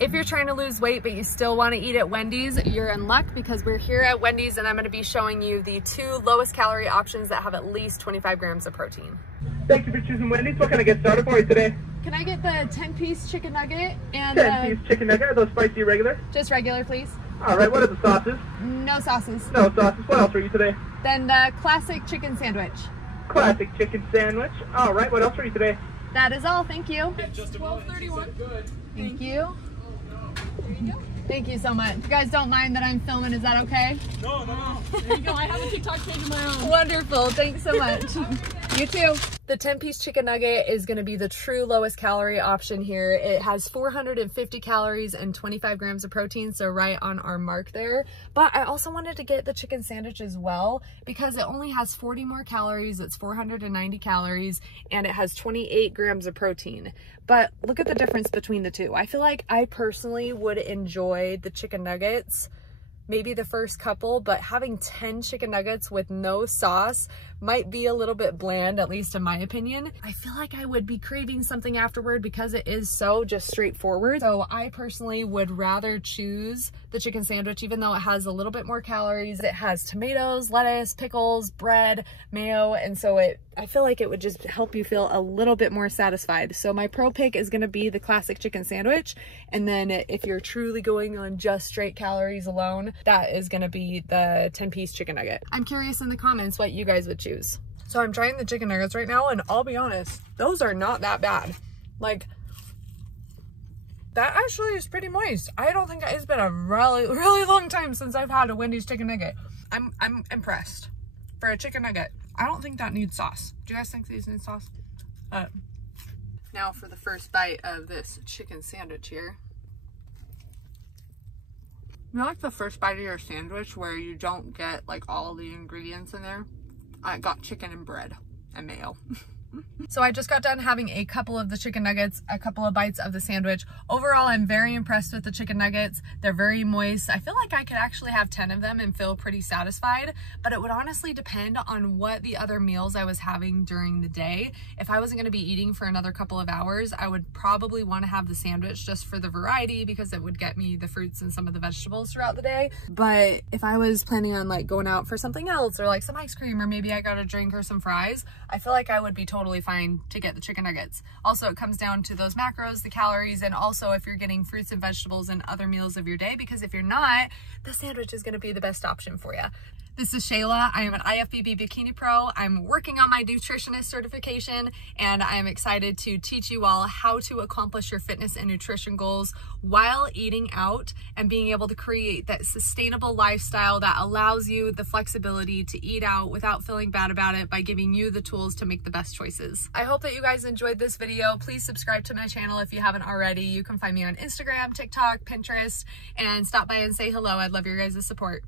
If you're trying to lose weight but you still want to eat at Wendy's, you're in luck because we're here at Wendy's and I'm going to be showing you the 2 lowest calorie options that have at least 25 grams of protein. Thank you for choosing Wendy's. What can I get started for you today? Can I get the 10-piece chicken nugget and 10-piece chicken nugget. Are those spicy or regular? just regular, please? All right, what are the sauces? No sauces. No sauces. What else are you today? Then the classic chicken sandwich. Classic chicken sandwich. All right, what else are you today? That is all. Thank you. Just a moment. 12:31. Thank you. There you go. Thank you so much. You guys don't mind that I'm filming, is that okay? No. There you go. I have a TikTok page of my own. Wonderful. Thanks so much. You too. The 10-piece chicken nugget is going to be the true lowest calorie option here. It has 450 calories and 25 grams of protein, so right on our mark there. But I also wanted to get the chicken sandwich as well because it only has 40 more calories. It's 490 calories and it has 28 grams of protein. But look at the difference between the two. I feel like I personally would enjoy the chicken nuggets maybe the first couple, but having 10 chicken nuggets with no sauce might be a little bit bland, at least in my opinion. I feel like I would be craving something afterward because it is so just straightforward. So I personally would rather choose the chicken sandwich, even though it has a little bit more calories. It has tomatoes, lettuce, pickles, bread, mayo, and so I feel like it would just help you feel a little bit more satisfied. So my pro pick is gonna be the classic chicken sandwich. And then if you're truly going on just straight calories alone, that is gonna be the 10-piece chicken nugget. I'm curious in the comments what you guys would choose. So I'm trying the chicken nuggets right now, and I'll be honest, those are not that bad. Like, that actually is pretty moist. I don't think it's been a really long time since I've had a Wendy's chicken nugget. I'm impressed. For a chicken nugget, I don't think that needs sauce. Do you guys think these need sauce? Now for the first bite of this chicken sandwich here. You know, like the first bite of your sandwich where you don't get like all the ingredients in there? I got chicken and bread and mayo. So I just got done having a couple of the chicken nuggets, a couple of bites of the sandwich. Overall, I'm very impressed with the chicken nuggets. They're very moist. I feel like I could actually have 10 of them and feel pretty satisfied, but it would honestly depend on what the other meals I was having during the day. If I wasn't gonna be eating for another couple of hours, I would probably wanna have the sandwich just for the variety because it would get me the fruits and some of the vegetables throughout the day. But if I was planning on like going out for something else or like some ice cream or maybe I got a drink or some fries, I feel like I would be totally fine to get the chicken nuggets. Also, it comes down to those macros, the calories, and also if you're getting fruits and vegetables in other meals of your day, because if you're not, the sandwich is going to be the best option for you. This is Shayla. I am an IFBB Bikini Pro. I'm working on my nutritionist certification, and I am excited to teach you all how to accomplish your fitness and nutrition goals while eating out and being able to create that sustainable lifestyle that allows you the flexibility to eat out without feeling bad about it by giving you the tools to make the best choices. I hope that you guys enjoyed this video. Please subscribe to my channel if you haven't already. You can find me on Instagram, TikTok, Pinterest, and stop by and say hello. I'd love your guys' support.